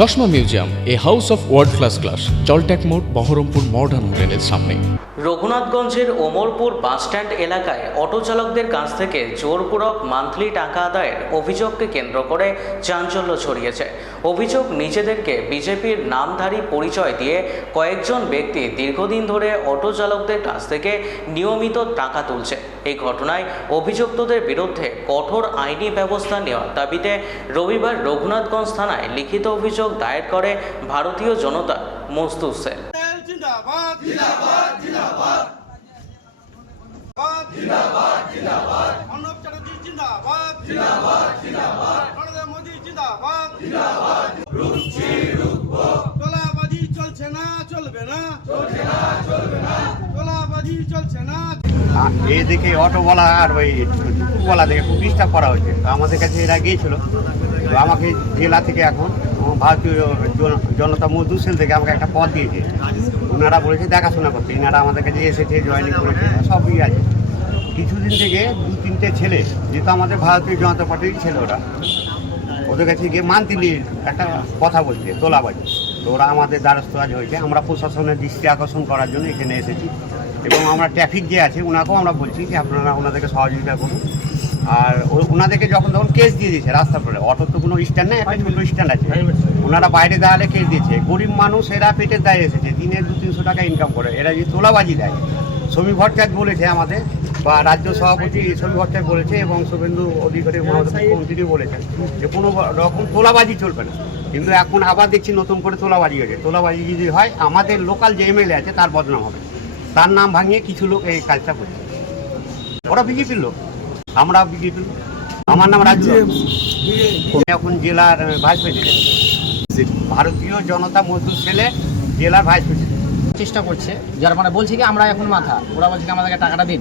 চশমা museum, a house of world class, জলট্যাক মোড়, বহরমপুর মডার্ন হোটেলের সামনে। রঘুনাথগঞ্জের ওমরপুর বাসস্ট্যান্ড এলাকায় অটো চালকদের কাছ থেকে জোরপূরক মান্থলি টাকা আদায়ের অভিযোগকে কেন্দ্র করে চাঞ্চল্য ছড়িয়েছে। অভিযোগ, নিজেদেরকে বিজেপির নামধারী পরিচয় দিয়ে কয়েকজন ব্যক্তি দীর্ঘদিন ধরে অটো চালকদের কাছ থেকে নিয়মিত টাকা তুলছে। এই ঘটনায় অভিযুক্তদের বিরুদ্ধে কঠোর আইনি ব্যবস্থা নেওয়ার দাবিতে রবিবার রঘুনাথগঞ্জ থানায় লিখিত অভিযোগ দায়ের করে ভারতীয় জনতা মজদুর সেল। जिंदाबाद जिंदाबाद जिंदाबाद जिंदाबाद जिंदाबाद अर्नब चैटर्जी जिंदाबाद जिंदाबाद जिंदाबाद नरेंद्र मोदी जिंदाबाद जिंदाबाद रुकছি রুখবো তোলাবাজি চলছে না চলবে না তোলাবাজি চলছে না। এই দেখে অটোওয়ালা আর ওই টুকুওয়ালা দেখে খুব ডিস্টার্ব করা হয়েছে। তো আমাদের কাছে এরা গিয়েছিল, তো আমাকে জেলা থেকে এখন ভারতীয় জনতা মজদুর সেল থেকে আমাকে একটা পদ দিয়েছে। ওনারা বলেছে দেখাশোনা করতে, এনারা আমাদের কাছে এসেছে, জয়েনিং করেছে, সবই আছে। কিছুদিন থেকে 2-3টে ছেলে, যেহেতু আমাদের ভারতীয় জনতা পার্টির ছেলে, ওদের কাছে গিয়ে মান্থলির একটা কথা বলছে তোলাবাজি। তো ওরা আমাদের দ্বারস্থ আজ হয়েছে। আমরা প্রশাসনের দৃষ্টি আকর্ষণ করার জন্য এখানে এসেছি এবং আমরা ট্রাফিক যে আছে ওনাকেও আমরা বলছি যে আপনারা ওনাদেরকে সহযোগিতা করুন। আর ওনাদেরকে যখন কেস দিয়ে দিয়েছে রাস্তার পরে, অটোর তো কোনো স্ট্যান্ড নেই, একটা ছোটো স্ট্যান্ড আছে, ওনারা বাইরে দাঁড়ালে কেস দিয়েছে। গরিব মানুষ এরা পেটের দায়ে এসেছে, দিনে 200-300 টাকা ইনকাম করে, এরা যদি তোলাবাজি দেয়। সমীর ভট্টাচার্য বলেছে আমাদের, বা রাজ্য সভাপতি সমীর ভট্টাচার্য বলেছে, এবং শুভেন্দু অধিকারী মন্ত্রী বলেছেন যে কোনো রকম তোলাবাজি চলবে না। কিন্তু এখন আবার দেখছি নতুন করে তোলাবাজি হয়েছে। তোলাবাজি যদি হয়, আমাদের লোকাল যে এমএলএ আছে তার বদনাম হবে, তার নাম ভাঙিয়ে কিছু লোক এই কাজটা করছে। ওরা বিজেপির লোক, আমরা বিজেপির লোক। আমার নাম রাজু, এখন জেলার ভাইস প্রেসিডেন্ট, ভারতীয় জনতা মজদুর সেলে জেলার ভাইস প্রেসিডেন্ট। চেষ্টা করছে, যার মানে বলছে কি আমরা এখন মাথা, ওরা বলছে কি আমাদেরকে টাকাটা দিন।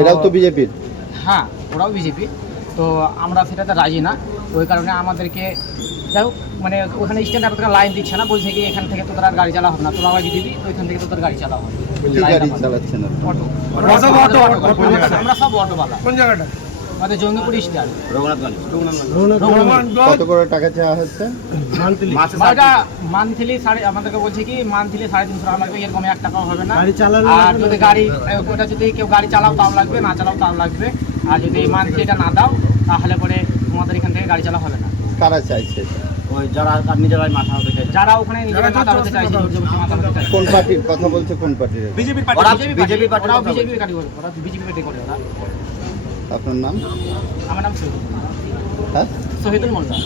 এরাও তো বিজেপির। হ্যাঁ, ওরাও বিজেপি, তো আমরা সেটাতে রাজি না। ওই কারণে আমাদেরকে যাই হোক, মানে ওখানে স্ট্যান্ডে আপনাদের লাইন দিচ্ছে না, বলছে কি এখান থেকে তোদের আর গাড়ি চালা হবে না, তোরা আওয়াজ দিবি তো ওইখান থেকে তোদের গাড়ি চালা হবে। কি গাড়ি চালাচ্ছেন অটো, আমরা সব অটোওয়ালা। কোন জায়গাটা? আমাদের জঙ্গিপুর স্ট্যান্ড, রঘুনাথগঞ্জ। কত করে টাকা চাওয়া হচ্ছে? মান্থলি আমাদেরকে বলছে কি মান্থলি 350 টাকা লাগবে, এরকম 1 টাকাও হবে না। আর যদি গাড়ি ওটা যদি কেউ গাড়ি চালাও তাও লাগবে, না চালাও তাও লাগবে। আর যদি মান্থলি এটা না দাও তাহলে পরে তোমাদের এখান থেকে গাড়ি চালা হবে না। কারা চাইছে? ওই যারা নিজেরাই মাথা হতে চাইছে, যারা ওখানে নিজেরাই মাথা হতে চাইছে, মাথা হতে চাইছে। কোন পার্টির কথা বলছে? কোন পার্টির? বিজেপি পার্টি, বিজেপি পার্টি, ওরা বিজেপি পার্টি করে, ওরা বিজেপি পার্টি করে। ওরা। আপনার নাম? আমার নাম শহীদুল। হ্যাঁ, শহীদুল মোল্লা।